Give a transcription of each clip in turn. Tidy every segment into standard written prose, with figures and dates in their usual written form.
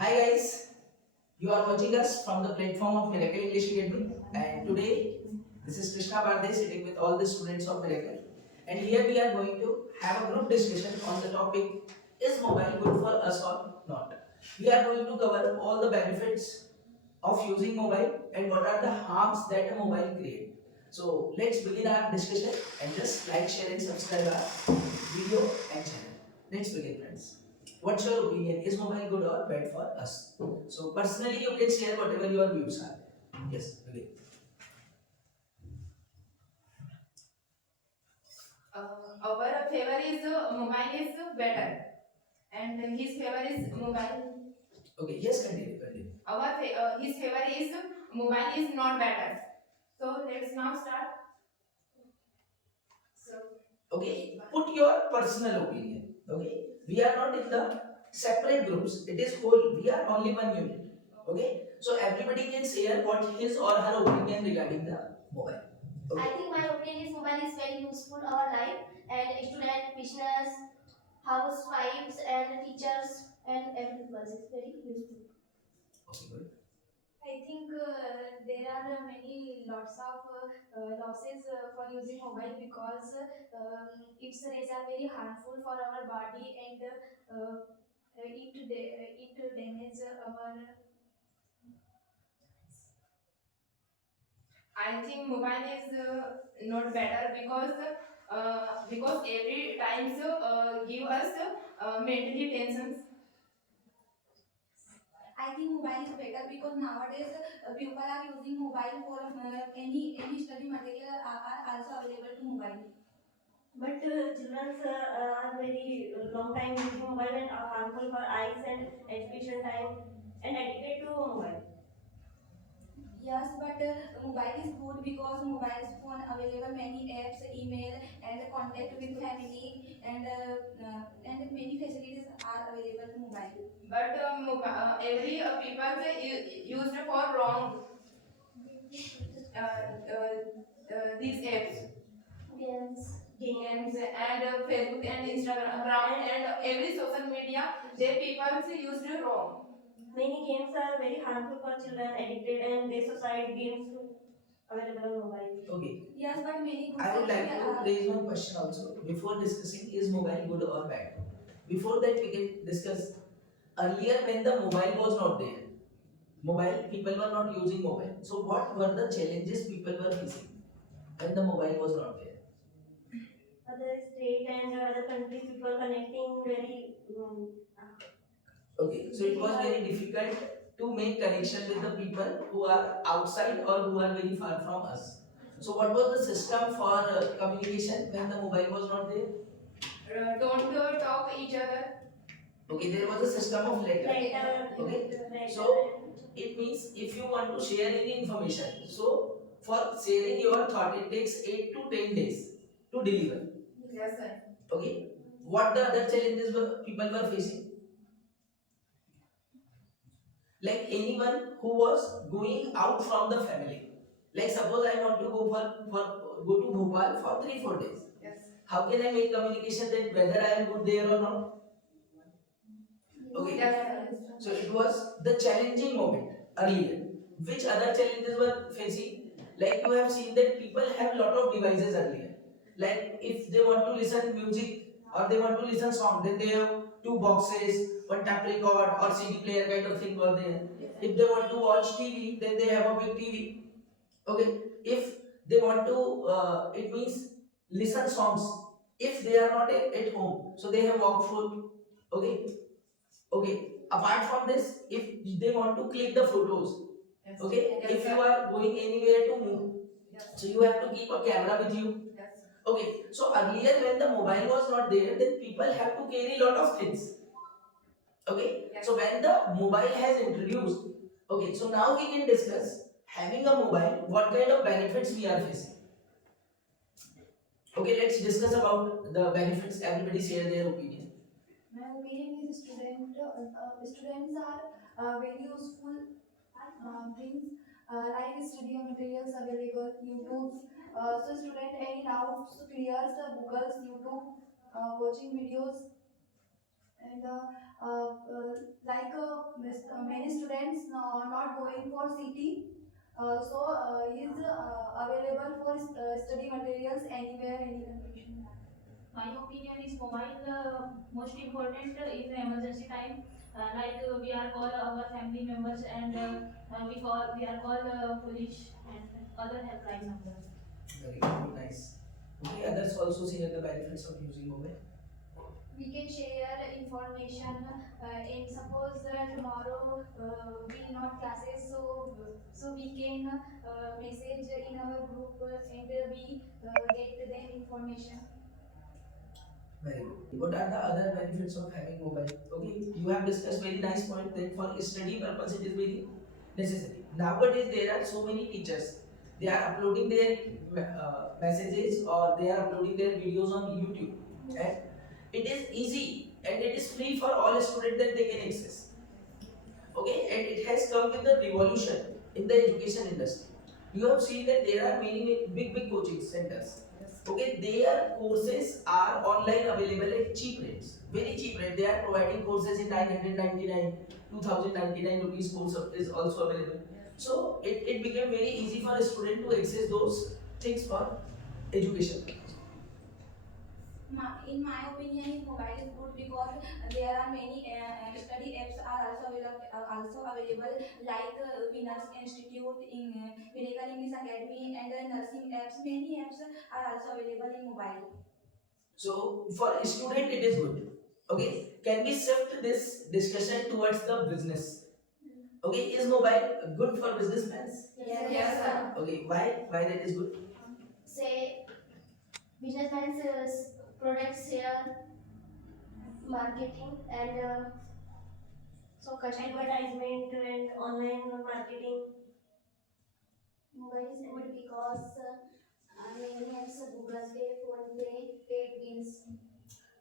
Hi guys, you are watching us from the platform of Miracle English Academy, and today this is Krishna Bharde sitting with all the students of Miracle, and here we are going to have a group discussion on the topic: Is mobile good for us or not? We are going to cover all the benefits of using mobile and what are the harms that a mobile create. So let's begin our discussion and just like, share, and subscribe our video and channel. Let's begin, friends. What's your opinion? Is mobile good or bad for us? So personally, you can share whatever your views are. Yes, begin. Our favor is mobile is better, and his favor is mobile. Okay, yes, continue. His favor is mobile is not better. So let's now start. So Okay, put your personal opinion. Okay, we are not in the separate groups. It is whole. We are only one unit. Okay, so everybody can share what his or her opinion regarding the mobile. Okay. I think my opinion is mobile is very useful in our life and student, business, housewives and teachers and everyone is very useful. Okay, good. I think there are many lots of losses for using mobile because its rays are very harmful for our body and it damages our. I think mobile is not better because every times give us mentally tensions. I think mobile is better because nowadays people are using mobile for any study material are also available to mobile. But children are very long time using mobile and are harmful for eyes and education time and addicted to mobile. Yes, but mobile is good because mobile phone available many apps, email, and contact with family, and many facilities are available to mobile. But every people used for wrong these apps. Games. Games and Facebook and Instagram and every social media, they people used wrong. Many games are very harmful for children, addicted, and they suicide games available on mobile. Okay. Yes, but many good I would like things to raise one question also before discussing is mobile good or bad. Before that, we can discuss earlier when the mobile was not there. Mobile people were not using mobile. So what were the challenges people were facing when the mobile was not there? Other state and other countries people connecting very Okay, so it was very difficult to make connection with the people who are outside or who are very far from us. So what was the system for communication when the mobile was not there? Don't talk each other. Okay, there was a system of letter. Okay, so it means if you want to share any information, so for sharing your thought, it takes 8 to 10 days to deliver. Yes, sir. Okay, what the other challenges were people were facing? Like anyone who was going out from the family. Like suppose I want to for go to Bhopal for 3 4 days. Yes. How can I make communication that whether I am good there or not? Okay. Yes. So it was the challenging moment earlier. Which other challenges were facing? Like you have seen that people have lot of devices earlier. Like if they want to listen music or they want to listen song, then they have two boxes, one tape record or CD player kind of thing were there. If they want to watch TV, then they have a big TV. Okay. If they want to, it means listen songs. If they are not at home, so they have walk through. Okay. Okay. Apart from this, if they want to click the photos, Yes. okay, Yes, if sir. you are going anywhere to move, Yes. so you have to keep a camera with you. Yes. Okay. So earlier when the mobile was not there, then people have to carry lot of things. Okay. Yes. So when the mobile has introduced, okay, so now we can discuss having a mobile, what kind of benefits we are facing. Okay, let's discuss about the benefits. Everybody share their opinion. My opinion is students are very useful things like study materials available, YouTube. So student any doubts clears Google's YouTube watching videos and many students not going for city, is available for study materials anywhere, any condition. My opinion is mobile most important in emergency time. We are call our family members and we are call police and other helpline numbers. Very good, nice. Okay, others also see the benefits of using mobile. We can share information, and suppose tomorrow we not classes, so we can message in our group, and we get the information. Very good. What are the other benefits of having mobile? Okay, you have discussed very nice point that for study purpose it is very necessary. Nowadays there are so many teachers. They are uploading their messages or they are uploading their videos on YouTube, and it is easy and it is free for all students that they can access. Okay, and it has come with the revolution in the education industry. You have seen that there are many big coaching centers. Okay, their courses are online available at cheap rates, very cheap rate. They are providing courses in 999, 2099 rupees course is also available. So it became very easy for a student to access those things for education. In my opinion, mobile is good because there are many study apps are also available, like Winners Institute, in Miracle English Academy, and nursing apps. Many apps are also available in mobile. So for a student it is good. Okay, can we shift this discussion towards the business? Okay, is mobile good for businessmen? Yes, sir. Okay, why that is good? Say businessmen sells products here, marketing and Advertisement and online marketing. mobile is good because many apps Google Pay, Phone Pay, paid bills.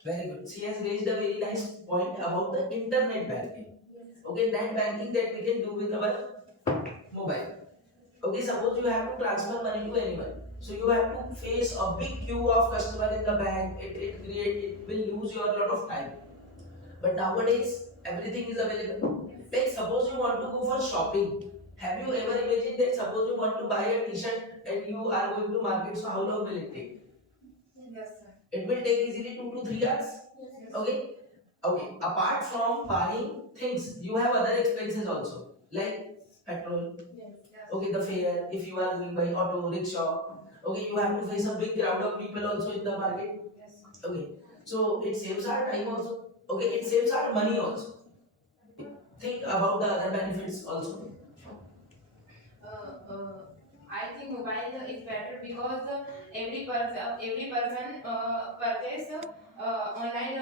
Very good. She has raised a very nice point about the internet banking. Okay, net banking that we can do with our mobile. Okay, suppose you have to transfer money to anyone. So you have to face a big queue of customer in the bank. It will lose your lot of time. But nowadays everything is available. Like suppose you want to go for shopping. Have you ever imagined that suppose you want to buy a t-shirt and you are going to market, so how long will it take? Yes, sir. It will take easily 2 to 3 hours. Okay. Okay. Apart from buying things, you have other expenses also, like petrol. Okay, the fare. If you are going by auto, rickshaw. Okay, you have to face a big crowd of people also in the market. Okay, so it saves our time also. Okay, it saves our money also. Think about the other benefits also. I think mobile is better because every person purchase online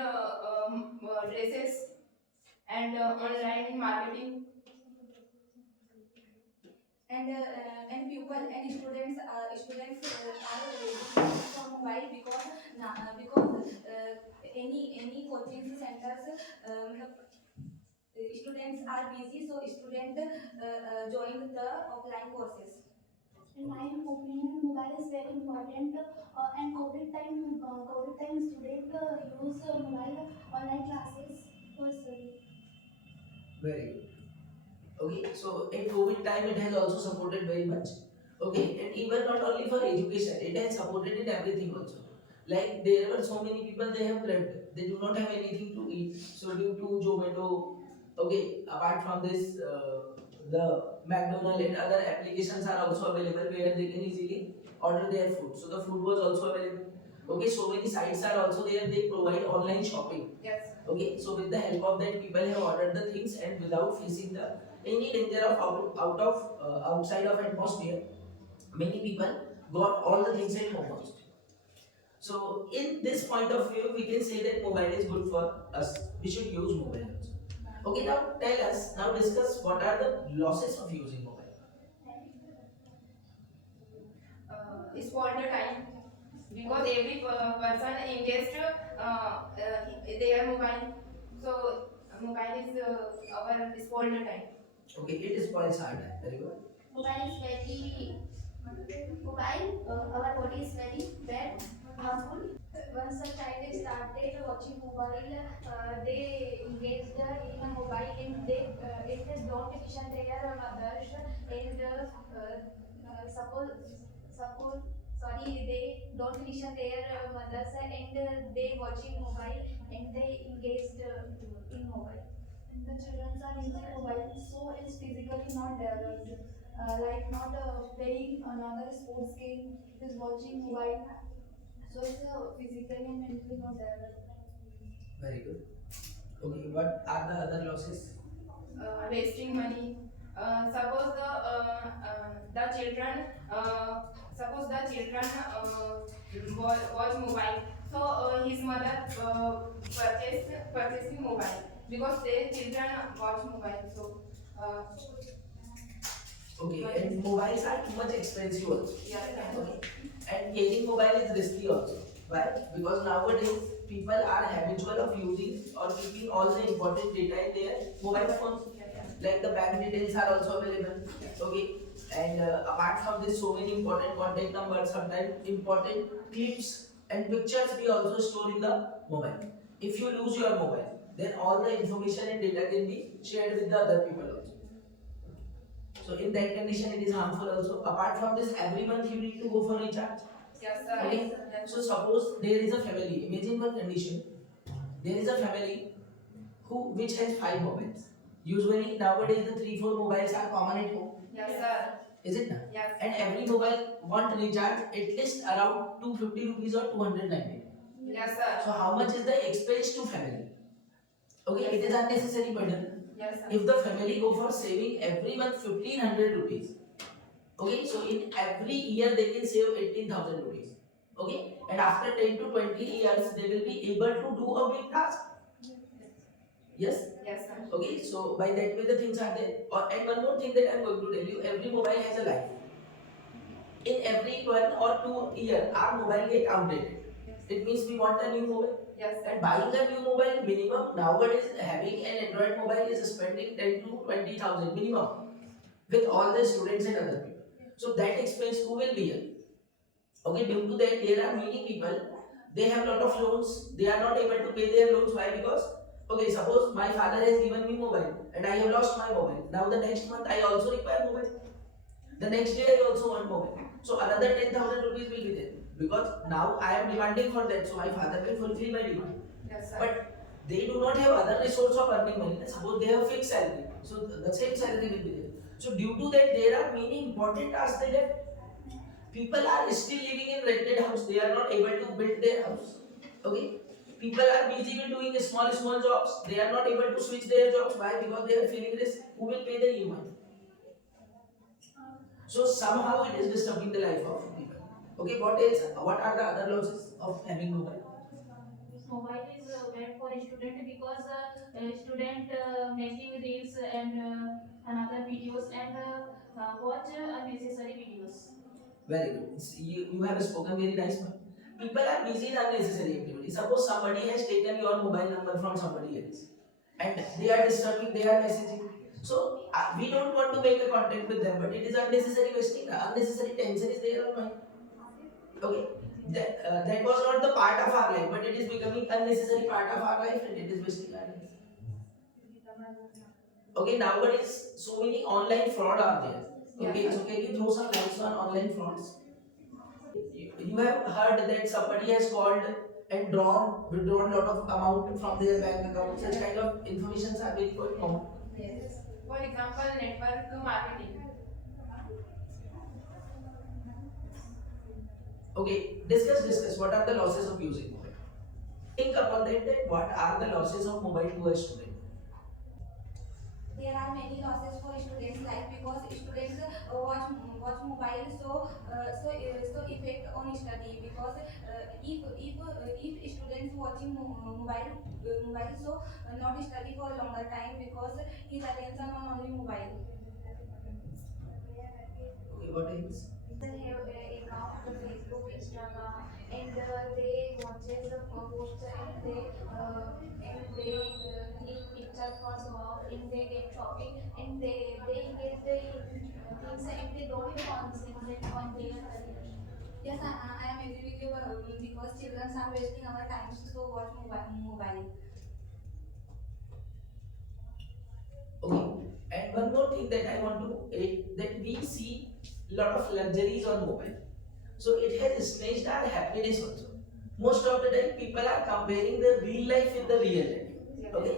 dresses and online marketing. And people and students are ready for mobile because any coaching centers, students are busy, so students join the offline courses. In my opinion, mobile is very important. And COVID time student use mobile online classes for study. Very good. Okay, so in COVID time it has also supported very much. Okay, and even not only for education, it has supported in everything also. Like there were so many people they have left, they do not have anything to eat. So due to Zomato, okay, apart from this, the McDonald and other applications are also available where they can easily order their food. So the food was also available. Okay, so many sites are also there. They provide online shopping. Yes. Okay, so with the help of that, people have ordered the things and without facing the any danger of outside of atmosphere, many people got all the things at home also. So in this point of view, we can say that mobile is good for us. We should use mobile also. Okay, now tell us. Now discuss what are the losses of using mobile. Spoil the time because every person invest their mobile, so mobile is our spoil the time. Okay, it is spoils our time. Very good. Mobile is very Mobile, our body is very bad, harmful. Once a child started watching mobile, they engaged in a mobile and they don't listen their mothers and suppose they don't listen their mothers and they watching mobile and they engaged in mobile. And the children are using mobile so is physically not developed. Like not playing another sports game, it is watching mobile. So it's physically and mentally not developed. Very good. Okay, what are the other losses? Wasting money. The children suppose the children watch mobile. So his mother purchasing mobile because their children watch mobile. So Okay, and mobiles are too much expensive also. yeah. Okay. And carrying mobile is risky also. Why? Because nowadays people are habitual of using or keeping all the important data in their mobile phones. Like the bank details are also available. Okay. And apart from this, so many important contact numbers, sometimes important clips and pictures we also store in the mobile. If you lose your mobile, then all the information and data can be shared with the other people also. So in that condition, it is harmful also. Apart from this, every month you need to go for recharge. Yes, sir. Okay. So suppose there is a family. Imagine one condition. There is a family which has 5 mobiles. Usually nowadays the 3-4 mobiles are common at home. Yes, sir. Is it not? Yes. And every mobile want recharge at least around 250 rupees or 290. Yes, sir. So how much is the expense to family? Okay, it is unnecessary burden. Yes, sir. If the family go for saving every month 1500 rupees, okay, so in every year they can save 18,000 rupees, okay, and after 10 to 20 years they will be able to do a big task. Yes. Yes, sir. Okay, so by that way the things are there. And one more thing that I am going to tell you, every mobile has a life. In every 1 or 2 year our mobile get outdated. It means we want a new mobile. Yes, sir. And buying a new mobile minimum nowadays, having an Android mobile is spending 10 to 20,000 minimum with all the students and other people. So that expense who will bear? Okay, due to that there are many people, they have lot of loans, they are not able to pay their loans. Why? Because okay, suppose my father has given me mobile and I have lost my mobile. Now the next month I also require mobile. The next day I also want mobile. So another 10,000 rupees will be there. Because now I am demanding for that, so my father will fulfill my demand. Yes, sir. But they do not have other resource of earning money. Suppose they have fixed salary, so the same salary will be there. So due to that, there are many important tasks that have. People are still living in rented house. They are not able to build their house. Okay. People are busy with doing small jobs. They are not able to switch their jobs. Why? Because they are feeling risk. Who will pay the EMI? So somehow it is disturbing the life of people. Okay, what else? What are the other losses of having mobile? Mobile is bad for a student because student making reels and another videos and watch unnecessary videos. Very good. You have spoken very nice one. People are busy in unnecessary activity. Suppose somebody has taken your mobile number from somebody else and they are disturbing, they are messaging. So we don't want to make a contact with them, but it is unnecessary wasting, unnecessary tension is there on mind. Okay, that was not the part of our life, but it is becoming unnecessary part of our life and it is wasting our life. Okay, nowadays so many online fraud are there. Okay, so can you throw some lights on online frauds? You have heard that somebody has called and withdrawn lot of amount from their bank account. Such kind of informations are very common. Yes. For example, network marketing. Okay, discuss. What are the losses of using mobile? Think upon that what are the losses of mobile to a student? There are many losses for students, like because students watch mobile, so effect on study, because if students watching mobile, so not study for a longer time because his attention on only mobile. Okay, what else? They have a account on Facebook, Instagram, and they watches the posts and they eat pictures for show off and they get shopping and they get the mobiles and they don't concentrate on their career. Yes, I am agree with you because children are wasting our time to watch mobile. Okay. And one more thing that I want to add, that we see lot of luxuries on mobile. So it has snatched our happiness also. Most of the time people are comparing the real life with the real life. Okay?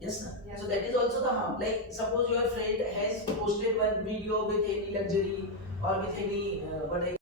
Yes, sir. Yes. So that is also the harm. Like suppose your friend has posted one video with any luxury or with any what I